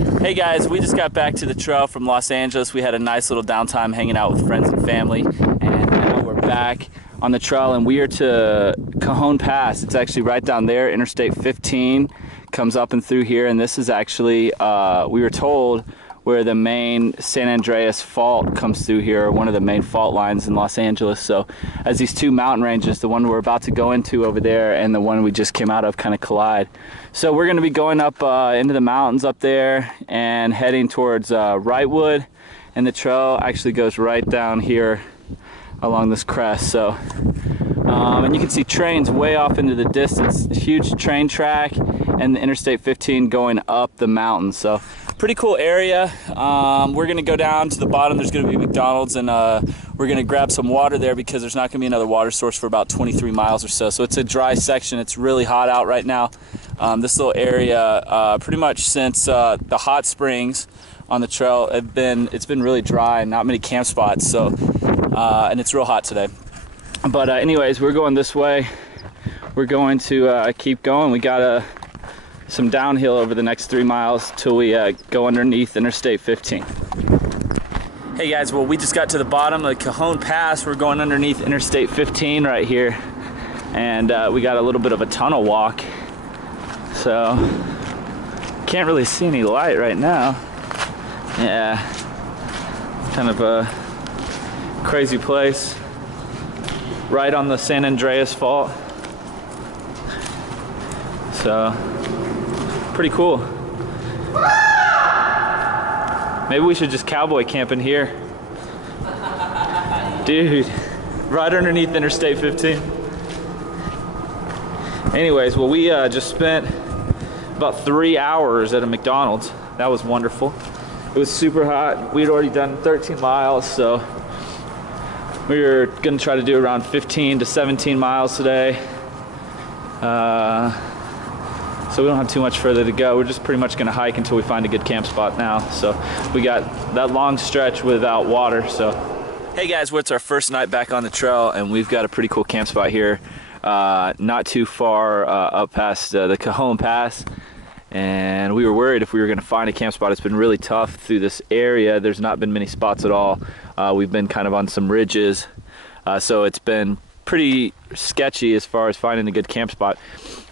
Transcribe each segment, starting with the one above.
Hey guys, we just got back to the trail from Los Angeles. We had a nice little downtime hanging out with friends and family, and now we're back on the trail and we are to Cajon Pass. It's actually right down there. Interstate 15 comes up and through here, and this is actually, we were told, where the main San Andreas fault comes through here, one of the main fault lines in Los Angeles. So as these two mountain ranges, the one we're about to go into over there and the one we just came out of, kind of collide. So we're going to be going up into the mountains up there and heading towards Wrightwood, and the trail actually goes right down here along this crest. So and you can see trains way off into the distance, a huge train track, and the Interstate 15 going up the mountain. So pretty cool area. We're gonna go down to the bottom. There's gonna be McDonald's, and we're gonna grab some water there because there's not gonna be another water source for about 23 miles or so. So it's a dry section. It's really hot out right now. This little area, pretty much since the hot springs on the trail, it's been really dry and not many camp spots. So and it's real hot today. But anyways, we're going this way. We're going to keep going. We got some downhill over the next 3 miles till we go underneath Interstate 15. Hey guys, well, we just got to the bottom of Cajon Pass. We're going underneath Interstate 15 right here, and we got a little bit of a tunnel walk, so can't really see any light right now. Yeah, kind of a crazy place right on the San Andreas fault, so pretty cool. Maybe we should just cowboy camp in here. Dude, right underneath Interstate 15. Anyways, well, we just spent about 3 hours at a McDonald's. That was wonderful. It was super hot. We'd already done 13 miles, so we were gonna try to do around 15 to 17 miles today. So we don't have too much further to go. We're just pretty much gonna hike until we find a good camp spot now. So we got that long stretch without water, so. Hey guys, well, it's our first night back on the trail, and we've got a pretty cool camp spot here. Not too far up past the Cajon Pass. And we were worried if we were gonna find a camp spot. It's been really tough through this area. There's not been many spots at all. We've been kind of on some ridges. So it's been pretty sketchy as far as finding a good camp spot.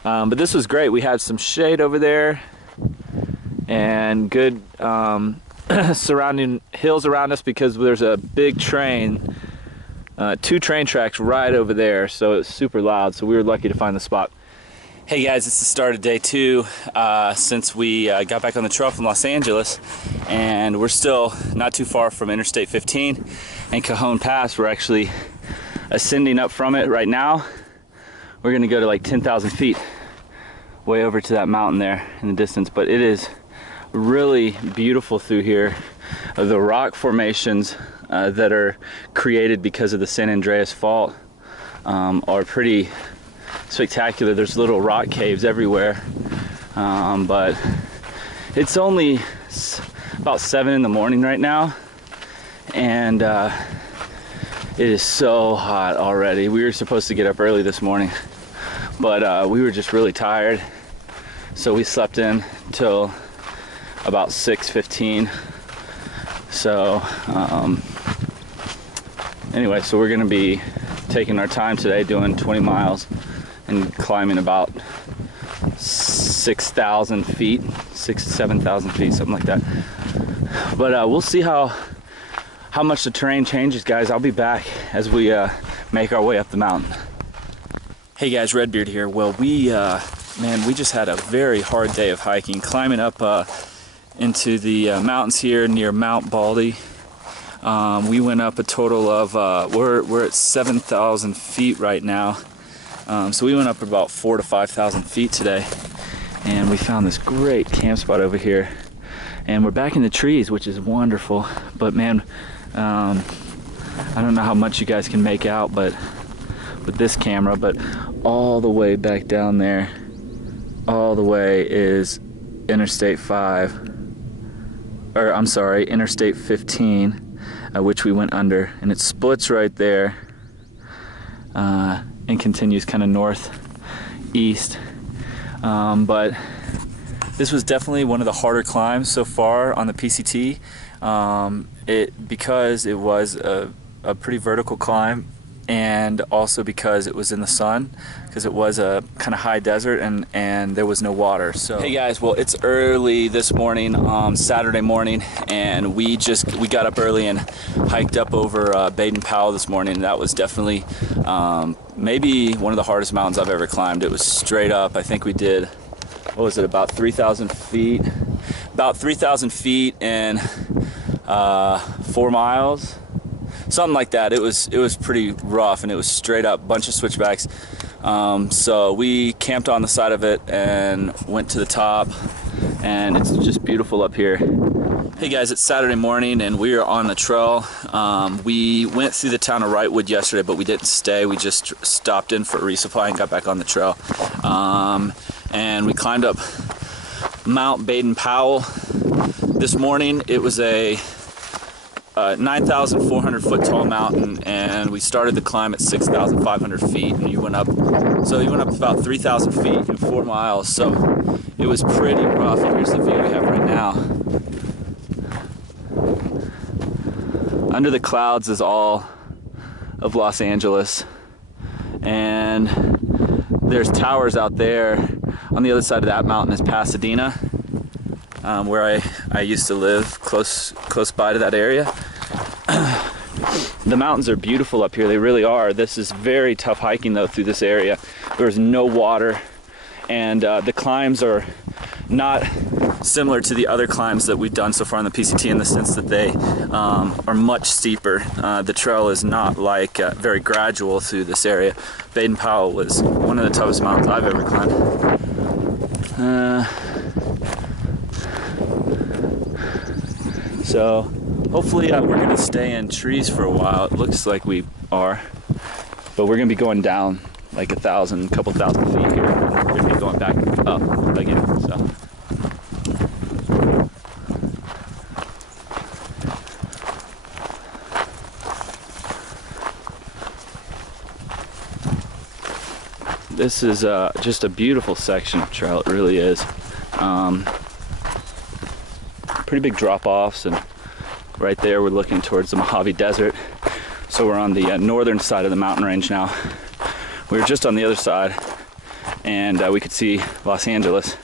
But this was great. We had some shade over there and good surrounding hills around us because there's a big train, 2 train tracks right over there, so it's super loud. So we were lucky to find the spot. Hey guys, it's the start of day 2 since we got back on the trail from Los Angeles, and we're still not too far from Interstate 15 and Cajon Pass. We're actually ascending up from it right now. We're gonna go to like 10,000 feet, way over to that mountain there in the distance, but it is really beautiful through here. The rock formations that are created because of the San Andreas fault are pretty spectacular. There's little rock caves everywhere, but it's only about 7 in the morning right now, and it is so hot already. We were supposed to get up early this morning, but we were just really tired, so we slept in till about 6:15. So anyway, so we're gonna be taking our time today, doing 20 miles and climbing about 6,000 feet, 7,000 feet, something like that. But we'll see how much the terrain changes, guys. I'll be back as we make our way up the mountain. Hey guys, Redbeard here. Well, man, we just had a very hard day of hiking, climbing up into the mountains here near Mount Baldy. We went up a total of, we're at 7,000 feet right now. So we went up about 4,000 to 5,000 feet today, and we found this great camp spot over here. And we're back in the trees, which is wonderful. But man, I don't know how much you guys can make out, but with this camera, but all the way back down there, all the way is Interstate 5, or I'm sorry, Interstate 15, which we went under, and it splits right there and continues kind of northeast. But This was definitely one of the harder climbs so far on the PCT, because it was a pretty vertical climb, and also because it was in the sun, because it was a kind of high desert and there was no water. So hey guys, well, it's early this morning, Saturday morning, and we got up early and hiked up over Baden-Powell this morning. That was definitely maybe one of the hardest mountains I've ever climbed. It was straight up. I think we did, what was it, about 3,000 feet? About 3,000 feet in 4 miles. Something like that. It was pretty rough, and it was straight up, bunch of switchbacks. So we camped on the side of it and went to the top, and it's just beautiful up here. Hey guys, it's Saturday morning and we are on the trail. We went through the town of Wrightwood yesterday, but we didn't stay. We just stopped in for a resupply and got back on the trail. And we climbed up Mount Baden-Powell this morning. It was a 9,400 foot tall mountain, and we started the climb at 6,500 feet, and you went up about 3,000 feet in 4 miles. So it was pretty rough. Here's the view we have right now. Under the clouds is all of Los Angeles, and there's towers out there. On the other side of that mountain is Pasadena, where I used to live, close by to that area. The mountains are beautiful up here, they really are. This is very tough hiking though through this area. There's no water, and the climbs are not similar to the other climbs that we've done so far on the PCT, in the sense that they are much steeper. The trail is not like very gradual through this area. Baden-Powell was one of the toughest mountains I've ever climbed. So hopefully we're going to stay in trees for a while. It looks like we are, but we're going to be going down like couple thousand feet here. We're going to be going back up again. So. This is just a beautiful section of trail, it really is. Pretty big drop-offs, and right there we're looking towards the Mojave Desert. So we're on the northern side of the mountain range now. We were just on the other side, and we could see Los Angeles.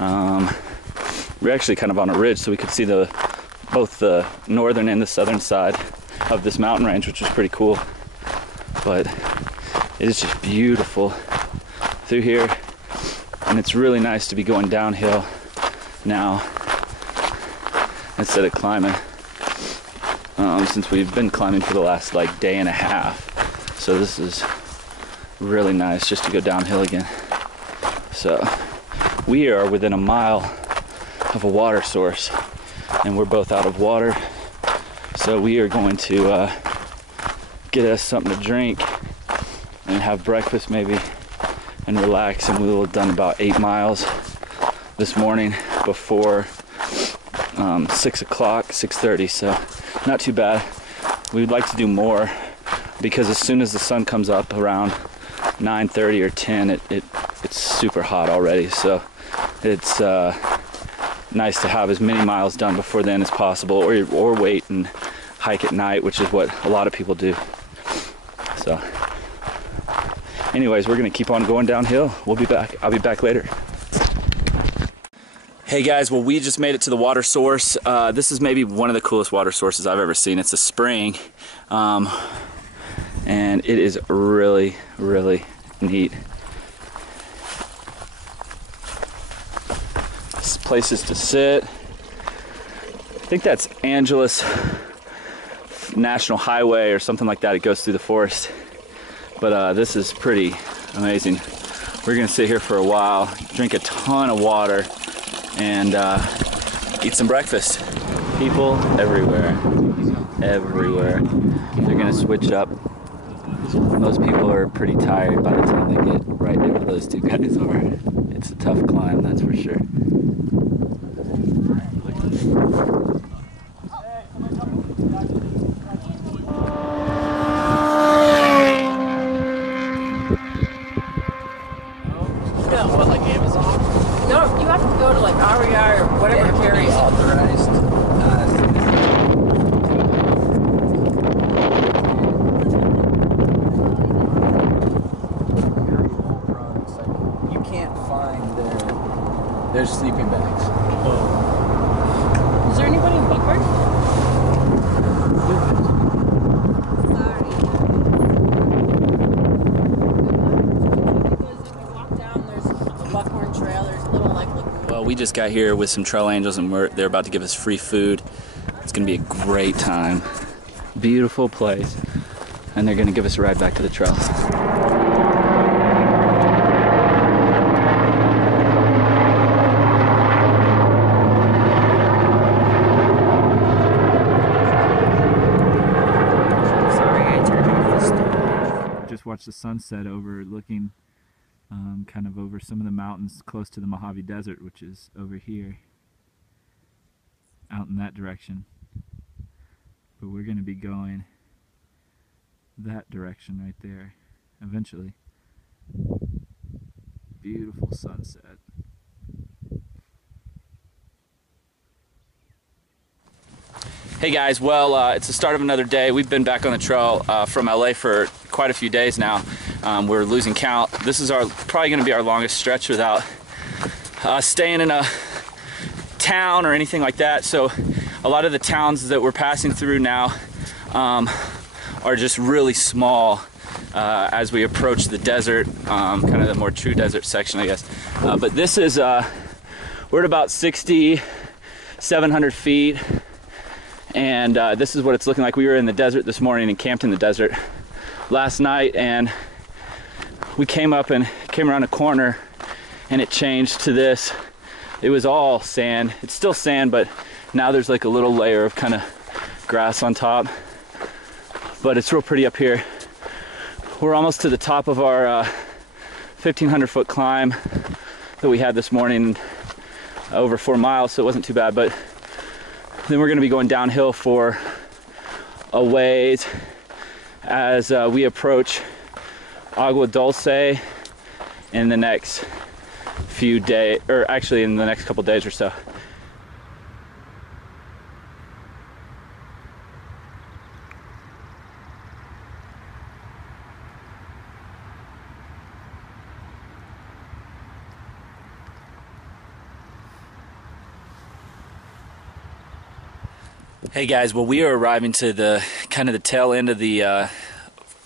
We're actually kind of on a ridge, so we could see both the northern and the southern side of this mountain range, which was pretty cool. But it is just beautiful through here, and it's really nice to be going downhill now instead of climbing, since we've been climbing for the last like day and a half. So this is really nice just to go downhill again. So we are within a mile of a water source, and we're both out of water, so we are going to get us something to drink and have breakfast maybe and relax, and we will have done about 8 miles this morning before 6 o'clock, 6:30, so not too bad. We'd like to do more, because as soon as the sun comes up around 9:30 or 10, it's super hot already, so it's nice to have as many miles done before then as possible, or wait and hike at night, which is what a lot of people do. So anyways, we're gonna keep on going downhill. We'll be back. I'll be back later. Hey guys, well, we just made it to the water source. This is maybe one of the coolest water sources I've ever seen. It's a spring, and it is really, really neat. This place is to sit. I think that's Angeles National Highway or something like that. It goes through the forest. But this is pretty amazing. We're gonna sit here for a while, drink a ton of water, and eat some breakfast. People everywhere, everywhere. They're gonna switch up. Most people are pretty tired by the time they get right there where those two guys are. It's a tough climb, that's for sure. No, what, like Amazon? No, you have to go to like we just got here with some trail angels, and they're about to give us free food. It's gonna be a great time. Beautiful place. And they're gonna give us a ride back to the trail. Just watched the sunset overlooking kind of over some of the mountains close to the Mojave Desert, which is over here out in that direction. But we're going to be going that direction right there eventually. Beautiful sunset. Hey guys, well, it's the start of another day. We've been back on the trail from LA for quite a few days now. We're losing count. This is probably going to be our longest stretch without staying in a town or anything like that. So a lot of the towns that we're passing through now are just really small as we approach the desert, kind of the more true desert section, I guess. But this is, we're at about 6,700 feet. And this is what it's looking like. We were in the desert this morning and camped in the desert last night, and we came around a corner and it changed to this. It was all sand. It's still sand, but now there's like a little layer of kind of grass on top. But it's real pretty up here. We're almost to the top of our 1,500 foot climb that we had this morning, over 4 miles, so it wasn't too bad. But then we're going to be going downhill for a ways as we approach Agua Dulce in the next few days, or actually in the next couple days or so. Hey guys, well, we are arriving to the kind of the tail end of the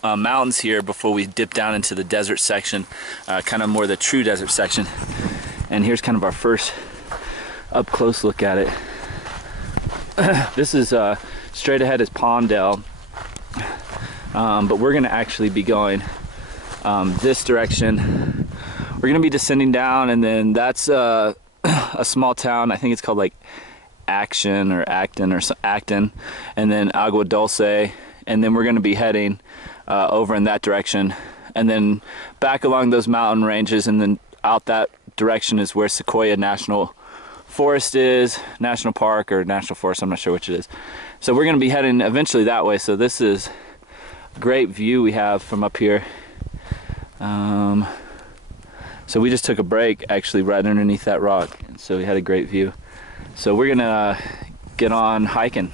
mountains here before we dip down into the desert section, kind of more the true desert section. And here's kind of our first up close look at it. This is straight ahead is Palmdale, but we're gonna actually be going this direction. We're gonna be descending down, and then that's a small town. I think it's called like Acton, and then Agua Dulce, and then we're going to be heading over in that direction, and then back along those mountain ranges, and then out that direction is where Sequoia National Forest is, National Park or National Forest, I'm not sure which it is. So we're going to be heading eventually that way. So this is a great view we have from up here. So we just took a break actually right underneath that rock, so we had a great view. So we're gonna get on hiking.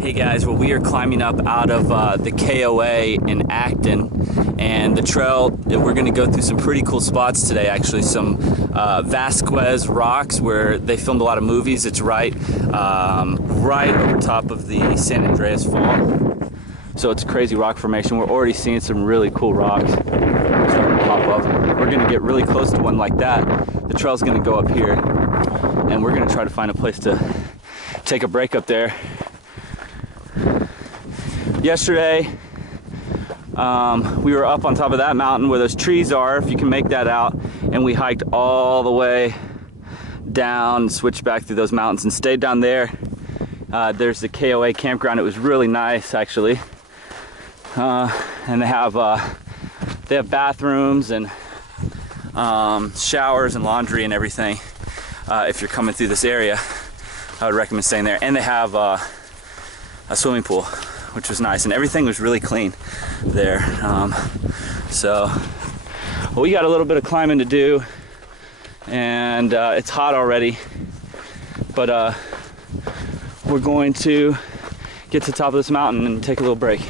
Hey guys, well, we are climbing up out of the KOA in Acton, and the trail, we're going to go through some pretty cool spots today, actually. Some Vasquez rocks where they filmed a lot of movies. It's right over top of the San Andreas Fault. So it's a crazy rock formation. We're already seeing some really cool rocks starting to pop up. We're going to get really close to one like that. The trail's going to go up here, and we're going to try to find a place to take a break up there. Yesterday, we were up on top of that mountain where those trees are, if you can make that out, and we hiked all the way down, switched back through those mountains, and stayed down there. There's the Koa Campground. It was really nice, actually, and they have bathrooms and showers and laundry and everything. If you're coming through this area, I would recommend staying there. And they have a swimming pool, which was nice, and everything was really clean there. So we got a little bit of climbing to do, and it's hot already, but we're going to get to the top of this mountain and take a little break.